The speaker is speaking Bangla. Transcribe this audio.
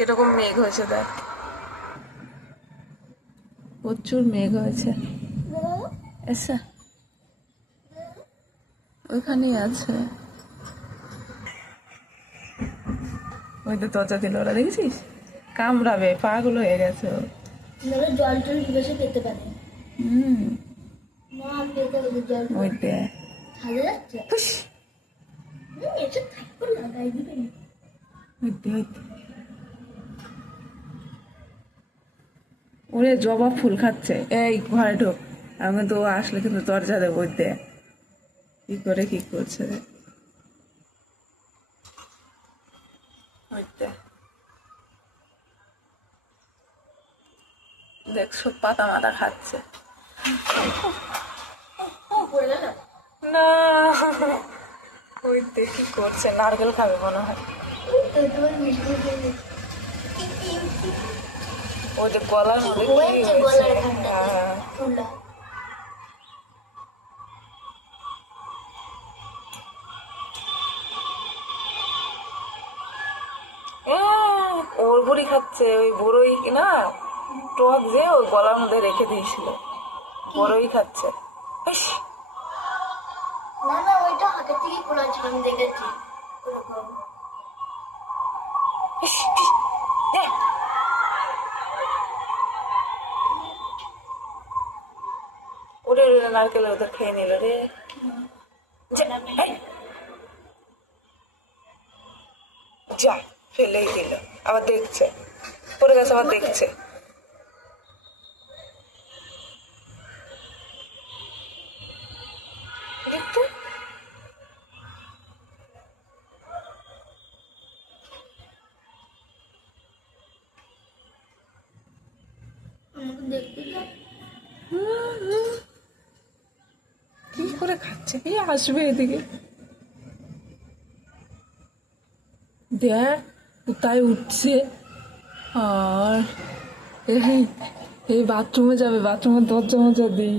কিরকম মেঘ হয়েছে দেখ, প্রচুর মেঘ হয়েছে। এসে ওইখানেই আছে, ওই তো ত্বচা দিল ওরা, দেখেছিস? কামড়াবে, পাগল হয়ে গেছে ও। জল টল বেশি পেতে পারে। মা পেতে জল ওই দে হাজে যাচ্ছে। হুস, এটা থাকবে লাগাই দিবেন। ওই দে ওই দে। ওরে জবা ফুল খাচ্ছে, এই ঘরে ঢোক। আমি তো ও আসলে কিন্তু দরজা দেবো, ওই দে কি করে কি করছে রে। ওই দে দেখ, সব পাতা মাতা খাচ্ছে। পড়ে গেল। না, ওই দে কি করছে, নারকেল খাবে মনে হয়। তোমার মিষ্টি ওই যে গলার মধ্যে কি হয়েছে হয়েছে? গলার এখানটাতে হ্যাঁ। ফুলা। ওর বড়ি খাচ্ছে, ওই বড়ই না টক যে ওই গলার মধ্যে রেখে দিয়েছিল, বড়ই খাচ্ছে। ইস, না না ওইটা হাতের থেকে খোলা ছিল, আমি দেখেছি ওরকম। ইস, ইস, দে। ওরে ওরে, নারকেল ওদের খেয়ে নিল রে। যা, এই, যা, ফেলেই দিল, আবার দেখছে, পড়ে গেছে আবার দেখছে। দেখতে আমাকে দেখতে দাও। কি করে খাচ্ছে, এই আসবে এদিকে, দেখ কোথায় উঠছে। আর এই এই বাথরুমে যাবে, বাথরুমের দরজা মজা দিই।